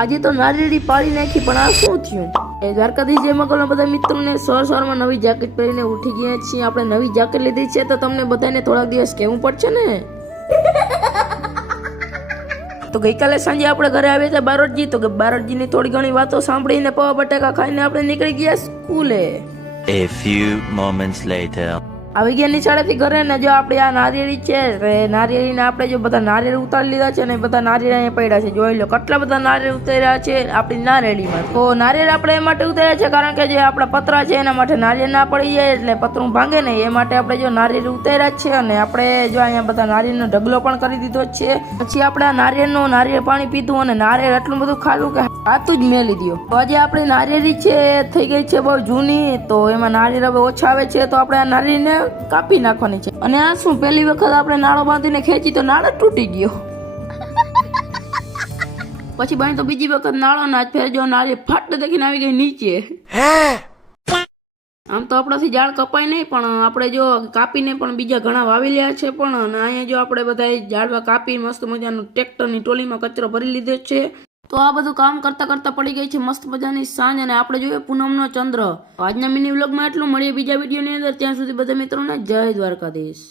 આજે તો નારિયેળી પાડી નાખી, પણ આ શું થયું? એ દ્વારકાધીશ જય મંગલમાં બધા મિત્રોને સવારમાં નવી જેકેટ પહેરીને ઉઠી ગયા છીએ. આપણે નવી જેકેટ લીધી છે તો તમને બધાને થોડાક દિવસ કહેવું પડશે ને. તો ગઈકાલે સાંજે આપણે ઘરે આવ્યા હતા બારોટજી, તો બારોટજીની થોડી ઘણી વાતો સાંભળીને પૌવા બટાકા ખાઈને આપણે નીકળી ગયા સ્કૂલે. A few moments later. આવી ગયા નિશાળેથી ઘરે ને જો આપણે આ નારિયેળી છે, નારિયેળીને આપણે જો બધા નારિયેળ ઉતારી લીધા છે ને બધા નારિયેળ અહીંયા પડ્યા છે. જોઈ લો કેટલા બધા નારિયેળ ઉતાર્યા છે આપણી નારિયેળીમાં. તો નારિયેળ આપણે એ માટે ઉતાર્યા છે કારણ કે જે આપણા પતરા છે એના માટે નારિયેળ ના પડી જાય એટલે પતરું ભાંગે ને એ માટે આપણે જો નારિયેળ ઉતાર્યા છે. અને આપણે જો અહીંયા બધા નારિયેળનો ઢગલો પણ કરી દીધો છે. પછી આપણે આ નારિયેળ પાણી પીધું અને નારિયેળ એટલું બધું ખાધું કે હાથું જ મેલી દો. તો આજે આપણી નારિયેળી છે થઈ ગઈ છે બહુ જૂની, તો એમાં નારિયેળ હવે ઓછા આવે છે તો આપણે આ નારિયેળને કાપી નાખવાની છે. અને આ શું પહેલી વખત આપણે નાળો બાંધીને ખેંચી તો નાળો તૂટી ગયો. પછી બની તો બીજી વખત નાળો ના ફેર જો નારિયેળ ફાટ દેખીને આવી ગઈ નીચે. આમ તો આપણાથી ઝાડ કપાય નહીં, પણ આપણે જો કાપીને પણ બીજા ઘણા વાવી રહ્યા છે. પણ અહીંયા જો આપણે બધા ઝાડવા કાપી મસ્ત મજાનું ટ્રેક્ટરની ટોલીમાં કચરો ભરી લીધો છે. તો આ બધું કામ કરતા કરતા પડી ગઈ છે મસ્ત મજાની સાંજ અને આપણે જોઈએ પૂનમનો ચંદ્ર. આજના મિની વ્લોગમાં એટલું, મળીએ બીજા વિડીયોની અંદર. ત્યાં સુધી બધા મિત્રોને જય દ્વારકાધીશ.